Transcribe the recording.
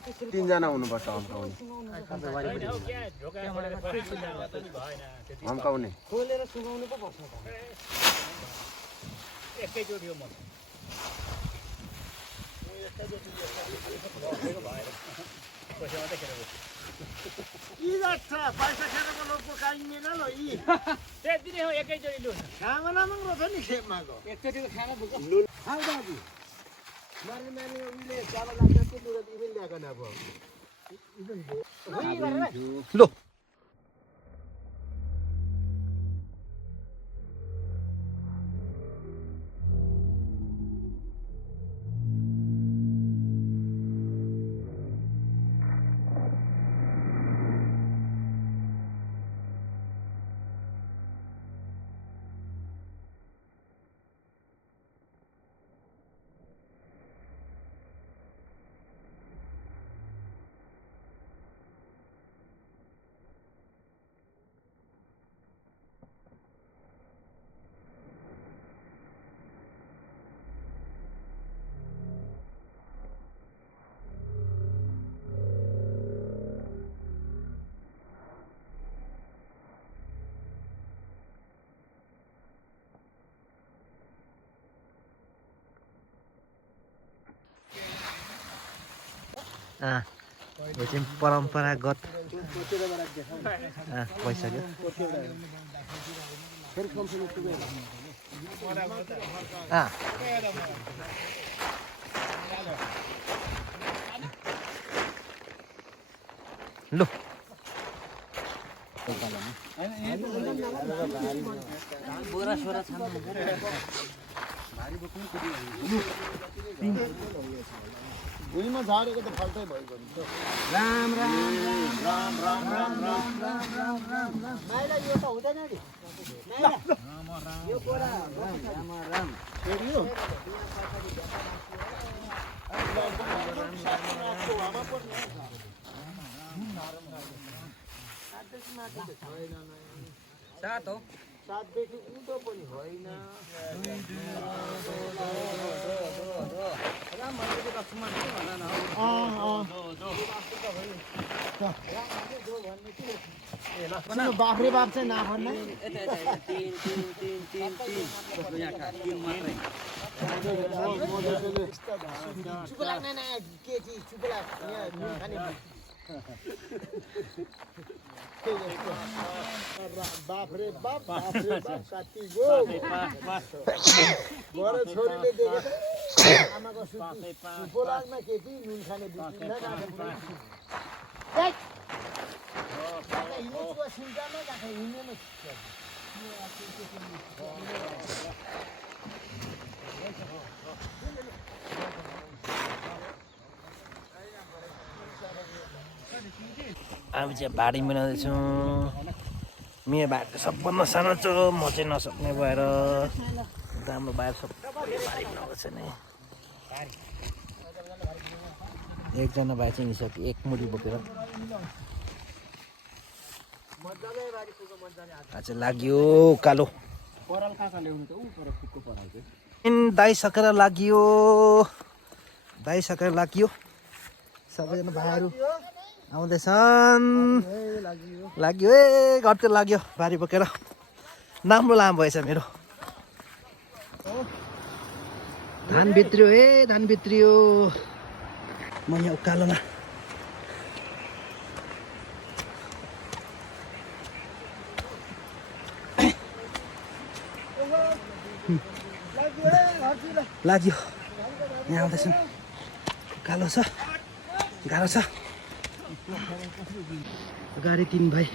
तीनजना हुनुपर्छ हम्काउने हम्काउने खोलेर सुगाउनु पो पर्छ त एकैचोटि हो म यी जान्छ पैसा खेरको लोक काइँदैन ल यी त्यति नै हो एकैचोटि लु खाना नमाग्रो छ नि खेपमा गो एकचोटिको खाना पुग्छ खाऊ दाजु मार्ने माने उहिले चाबा लाग्छ त्यो दुध इमेल ल्याएको न अब लो यो चाहिँ परम्परागत भइसक्यो लु बोरा सोरा छान्नु भुइँमा झारेको त फाल्टै भएको हुन्छ राम राम राम राम राम राम राम राम राम राम माइला यो त हुँदैन नि माइला यो बोरा राम राम फेरियो सात हो सातदेखि उँधो पनि होइन बाख्रे बाप चाहिँ नभन्ने चुप लाग्ने न केटी चुप लाग यहाँ खाने बाफ्रे बाप साथी गो गरे छोरीले देखेको आमाको सुपो लाग्न केटी नुन खाने बित्तिन हिँडेको सिन्तामा गएको हिँड्ने हामी चाहिँ बारी बनाउँदैछौँ मेरो भाइ सबभन्दा सानो छ म चाहिँ नसक्ने भएर राम्रो भाइ सबले बारी बनाउँदैछ नि एकजना भाइ चाहिँ हिँडिसक्यो एक मुठी बोकेर आज लाग्यो कालो दाइसकेर लाग्यो सबैजना भाइहरू आउँदैछन् लाग्यो घटको लाग्यो बारी बोकेर राम्रो लामो भएछ मेरो धान भित्रियो म यहाँ उकालोमा लाग्यो यहाँ आउँदैछन् कालो छ गाह्रो छ गाडी 3 भाइ